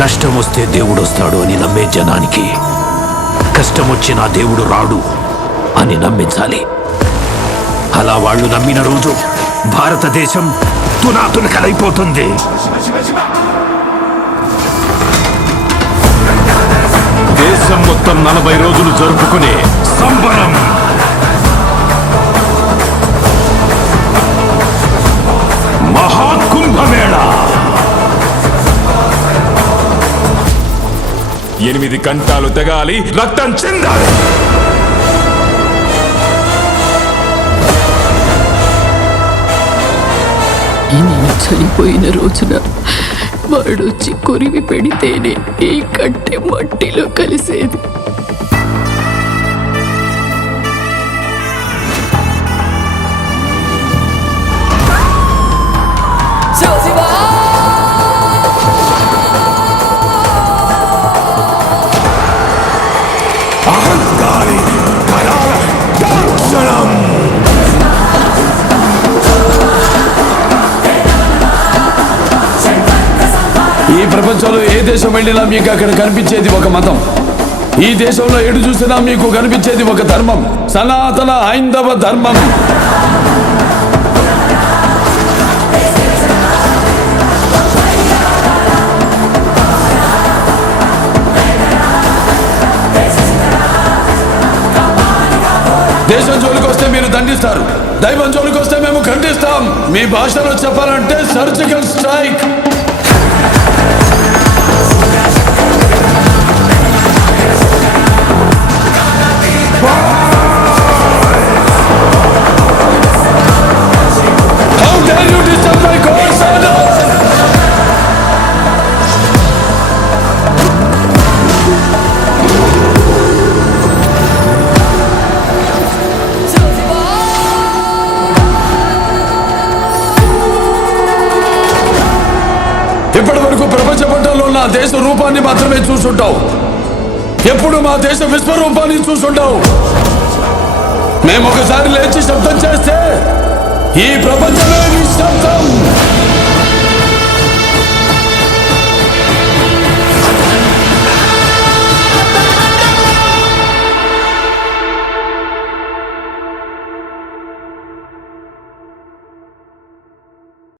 కష్టం వస్తే దేవుడు వస్తాడు అని నమ్మే జనానికి కష్టం వచ్చినా దేవుడు రాడు అని నమ్మించాలి. అలా వాళ్ళు నమ్మిన రోజు భారతదేశం తునాతునకలైపోతుంది. దేశం మొత్తం 40 రోజులు జరుపుకునే సంబరం, మహాకుంభమేళ. 8 గంటలు తెగాలి, రక్తం చెందాలి. నేను చనిపోయిన రోజున వాడొచ్చి కొరివి పెడితేనే ఈ కట్టె మట్టిలో కలిసేది. అహంకారి కరాల దర్శనం. ఈ ప్రపంచంలో ఏ దేశం వెళ్ళినా మీకు అక్కడ కనిపించేది ఒక మతం. ఈ దేశంలో ఎటు చూసినా మీకు కనిపించేది ఒక ధర్మం, సనాతన హైందవ ధర్మం. దేశం జోలికి వస్తే మీరు దండిస్తారు, దైవం జోలికి వస్తే మేము ఖండిస్తాం. మీ భాషలో చెప్పాలంటే surgical strike. How dare you disturb my course order? ఇప్పటి వరకు ప్రపంచ పటంలో ఉన్న దేశ రూపాన్ని మాత్రమే చూసుంటావు. ఎప్పుడు మా దేశ విశ్వరూపాన్ని చూసుంటావు. మేము ఒకసారి లేచి శబ్దం చేస్తే ఈ ప్రపంచమే నిశ్శబ్దం.